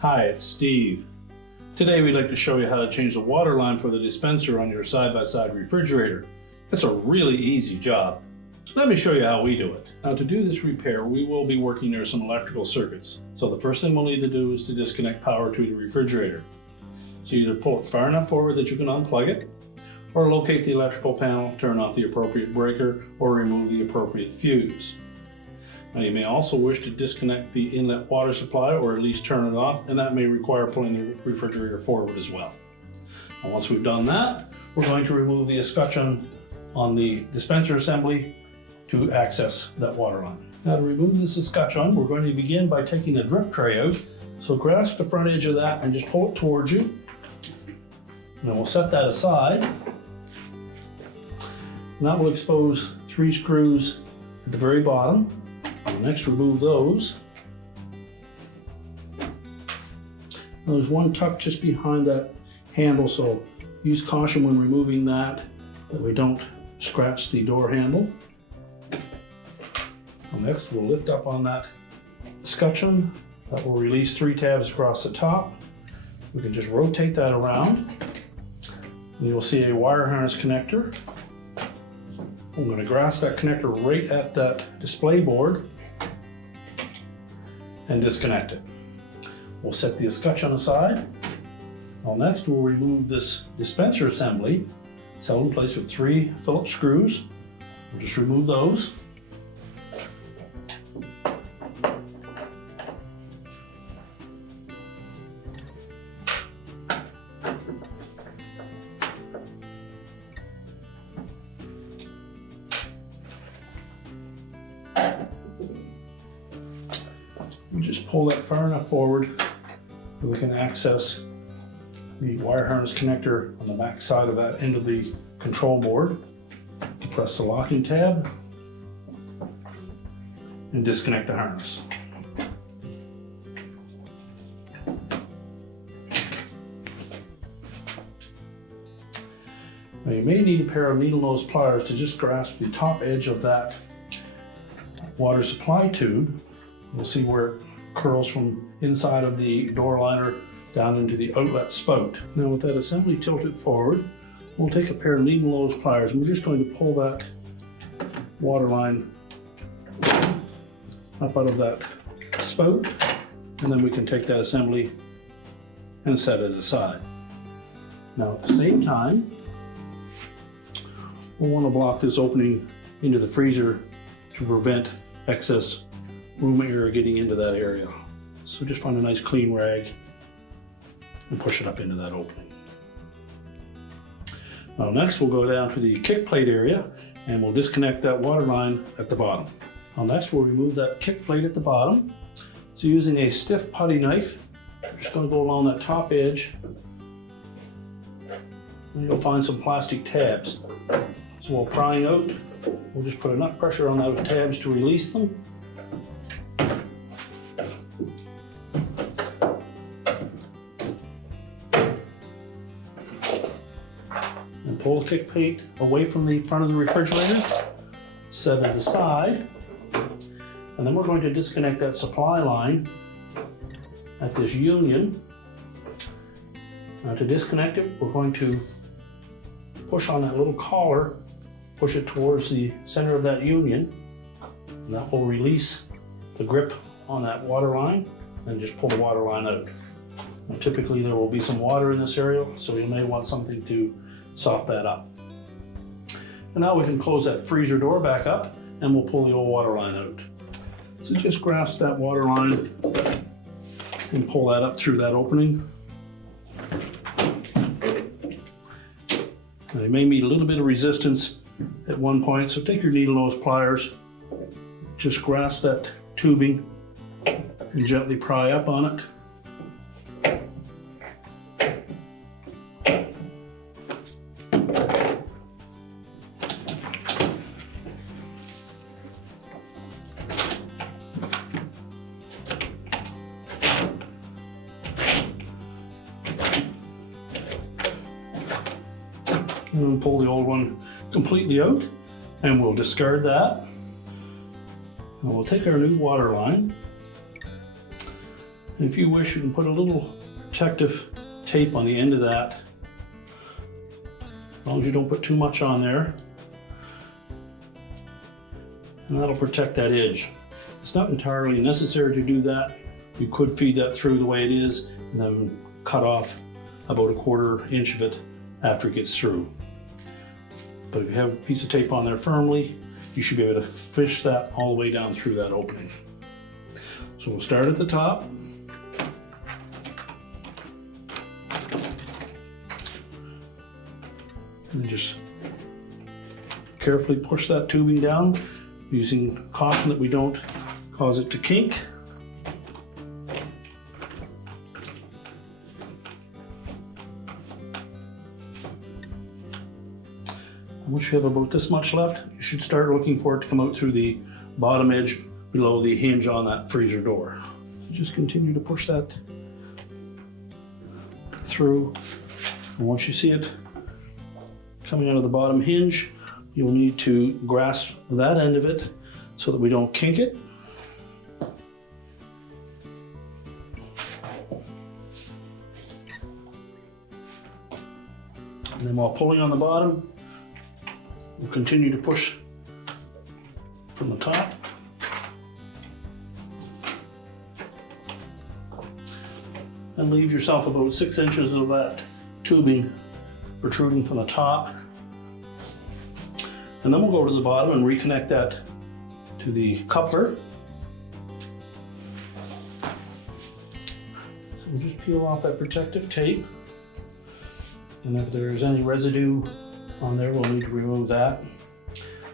Hi, it's Steve. Today we'd like to show you how to change the water line for the dispenser on your side-by-side refrigerator. It's a really easy job. Let me show you how we do it. Now, to do this repair, we will be working near some electrical circuits. So the first thing we'll need to do is to disconnect power to the refrigerator. So either pull it far enough forward that you can unplug it, or locate the electrical panel, turn off the appropriate breaker, or remove the appropriate fuse. Now, you may also wish to disconnect the inlet water supply, or at least turn it off, and that may require pulling the refrigerator forward as well. Now, once we've done that, we're going to remove the escutcheon on the dispenser assembly to access that water line. Now, to remove this escutcheon, we're going to begin by taking the drip tray out. So grasp the front edge of that and just pull it towards you. And then we'll set that aside. And that will expose 3 screws at the very bottom. Next, remove those. Now, there's one tuck just behind that handle, so use caution when removing that we don't scratch the door handle. Next, we'll lift up on that escutcheon. That will release 3 tabs across the top. We can just rotate that around, and you'll see a wire harness connector. I'm going to grasp that connector right at that display board and disconnect it. We'll set the escutcheon aside. Well, next we'll remove this dispenser assembly. It's held in place with 3 Phillips screws. We'll just remove those. We just pull that far enough forward that we can access the wire harness connector on the back side of that end of the control board. Press the locking tab and disconnect the harness. Now, you may need a pair of needle nose pliers to just grasp the top edge of that water supply tube. You'll see where it curls from inside of the door liner down into the outlet spout. Now, with that assembly tilted forward, we'll take a pair of needle nose pliers and we're just going to pull that water line up out of that spout, and then we can take that assembly and set it aside. Now, at the same time, we'll want to block this opening into the freezer to prevent excess room air getting into that area. So just find a nice clean rag and push it up into that opening. Now, next we'll go down to the kick plate area and we'll disconnect that water line at the bottom. Now, next we'll remove that kick plate at the bottom. So using a stiff putty knife, I'm just going to go along that top edge and you'll find some plastic tabs. So while prying out, we'll just put enough pressure on those tabs to release them. And pull the kick plate away from the front of the refrigerator, set it aside, and then we're going to disconnect that supply line at this union. Now, to disconnect it, we're going to push on that little collar, push it towards the center of that union, and that will release the grip on that water line and just pull the water line out. Now, typically there will be some water in this area, so you may want something to sop that up. And now we can close that freezer door back up and we'll pull the old water line out. So just grasp that water line and pull that up through that opening. Now, you may meet a little bit of resistance at one point, so take your needle nose pliers, just grasp that tubing and gently pry up on it. And pull the old one completely out. And we'll discard that. And we'll take our new water line. And if you wish, you can put a little protective tape on the end of that, as long as you don't put too much on there. And that'll protect that edge. It's not entirely necessary to do that. You could feed that through the way it is and then cut off about 1/4 inch of it after it gets through. But if you have a piece of tape on there firmly, you should be able to fish that all the way down through that opening. So we'll start at the top. And just carefully push that tubing down, using caution that we don't cause it to kink. Once you have about this much left, you should start looking for it to come out through the bottom edge below the hinge on that freezer door. So just continue to push that through. And once you see it coming out of the bottom hinge, you'll need to grasp that end of it so that we don't kink it. And then while pulling on the bottom, we'll continue to push from the top. And leave yourself about 6 inches of that tubing protruding from the top. And then we'll go to the bottom and reconnect that to the coupler. So we'll just peel off that protective tape. And if there's any residue on there, we'll need to remove that.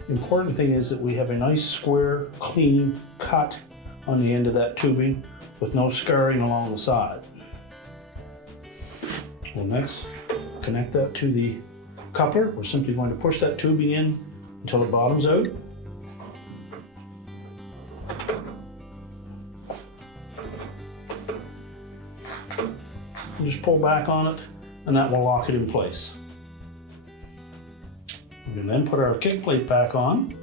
The important thing is that we have a nice square, clean cut on the end of that tubing with no scarring along the side. We'll next connect that to the coupler. We're simply going to push that tubing in until it bottoms out. And just pull back on it, and that will lock it in place. We can then put our kick plate back on.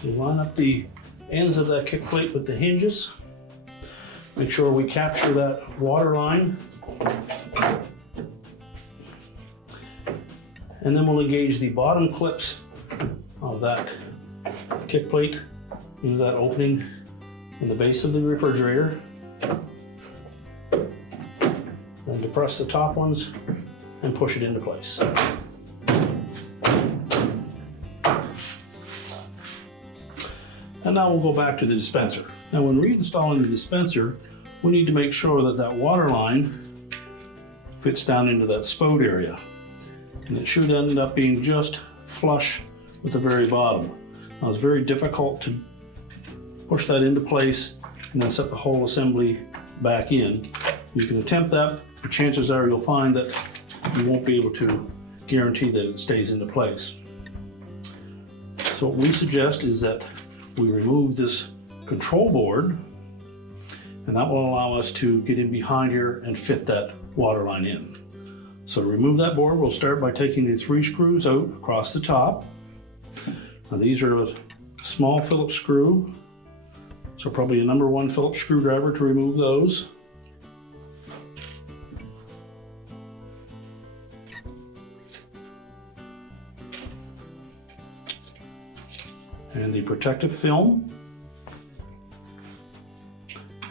So line up the ends of that kick plate with the hinges. Make sure we capture that water line. And then we'll engage the bottom clips of that kick plate into that opening in the base of the refrigerator. Then depress the top ones and push it into place. And now we'll go back to the dispenser. Now when reinstalling the dispenser, we need to make sure that that water line fits down into that spout area. And it should end up being just flush with the very bottom. Now it's very difficult to push that into place and then set the whole assembly back in. You can attempt that, but chances are you'll find that you won't be able to guarantee that it stays into place. So what we suggest is that we remove this control board, and that will allow us to get in behind here and fit that water line in. So to remove that board, we'll start by taking the 3 screws out across the top. Now these are a small Phillips screw, so probably a number 1 Phillips screwdriver to remove those. And the protective film.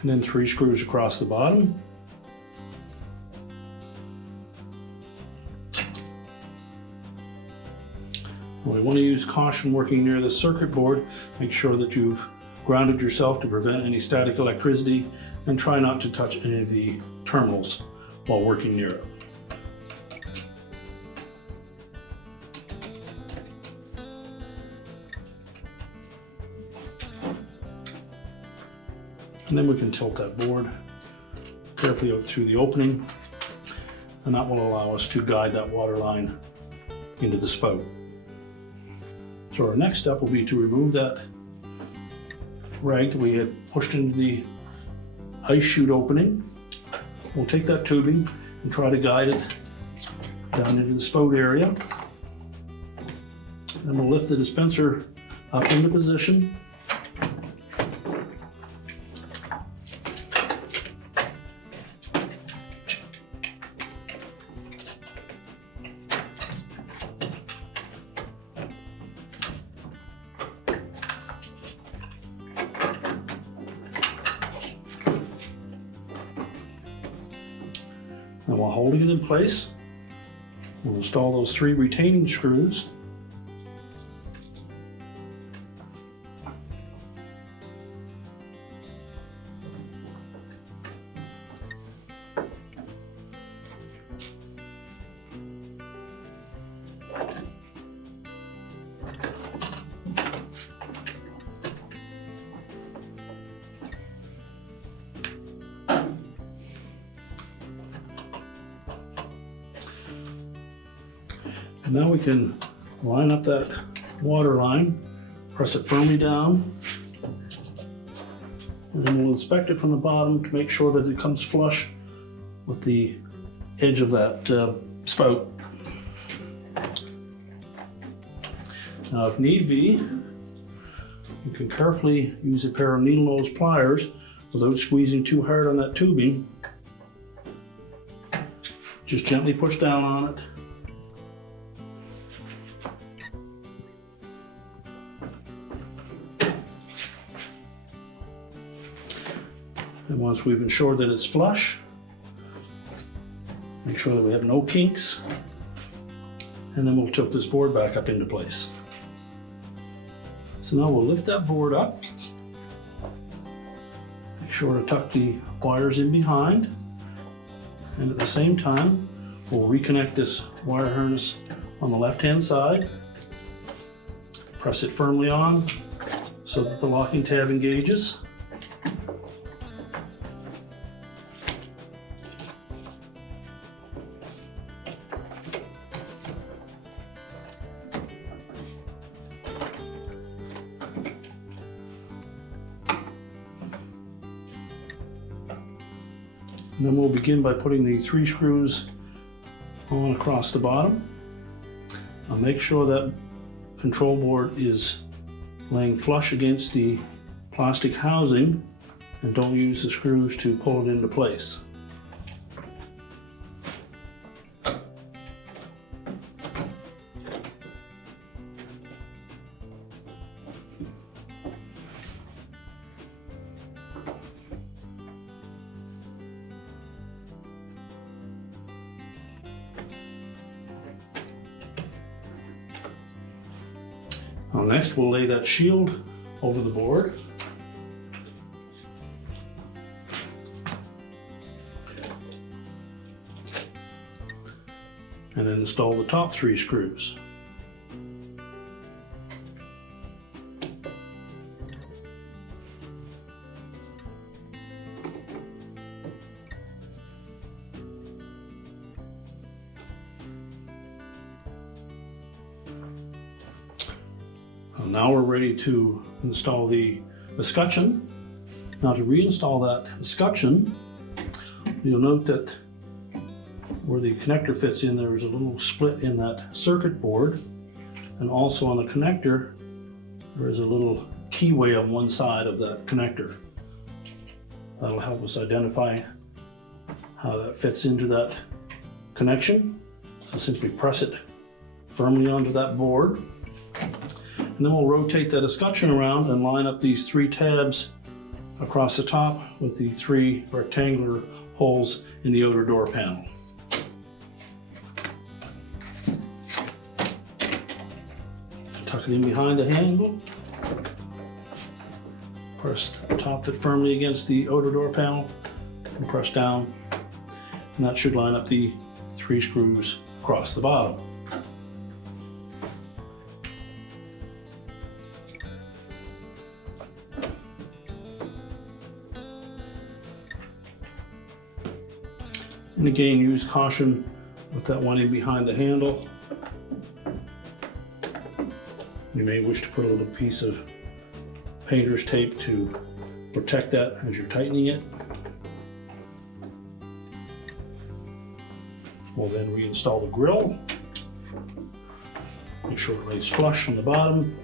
And then 3 screws across the bottom. We want to use caution working near the circuit board. Make sure that you've grounded yourself to prevent any static electricity, and try not to touch any of the terminals while working near it. And then we can tilt that board carefully out through the opening, and that will allow us to guide that water line into the spout. So our next step will be to remove that rag that we had pushed into the ice chute opening. We'll take that tubing and try to guide it down into the spout area. Then we'll lift the dispenser up into position. And while holding it in place, we'll install those 3 retaining screws. And now we can line up that water line, press it firmly down, and then we'll inspect it from the bottom to make sure that it comes flush with the edge of that spout. Now if need be, you can carefully use a pair of needle nose pliers without squeezing too hard on that tubing. Just gently push down on it. And once we've ensured that it's flush, make sure that we have no kinks, and then we'll tilt this board back up into place. So now we'll lift that board up, make sure to tuck the wires in behind, and at the same time we'll reconnect this wire harness on the left hand side, press it firmly on so that the locking tab engages. And then we'll begin by putting the 3 screws on across the bottom. Now make sure that control board is laying flush against the plastic housing, and don't use the screws to pull it into place. Now next we'll lay that shield over the board. And then install the top 3 screws. Now we're ready to install the escutcheon. Now to reinstall that escutcheon, you'll note that where the connector fits in, there's a little split in that circuit board, and also on the connector there is a little keyway on one side of that connector. That'll help us identify how that fits into that connection. So simply press it firmly onto that board. And then we'll rotate that escutcheon around and line up these 3 tabs across the top with the 3 rectangular holes in the outer door panel. Tuck it in behind the handle. Press the top fit firmly against the outer door panel and press down. And that should line up the 3 screws across the bottom. And again, use caution with that one in behind the handle. You may wish to put a little piece of painter's tape to protect that as you're tightening it. We'll then reinstall the grill. Make sure it lays flush on the bottom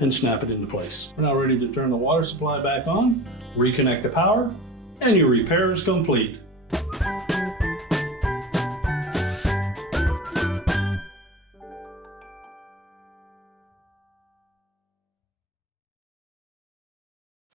and snap it into place. We're now ready to turn the water supply back on, reconnect the power, and your repair is complete.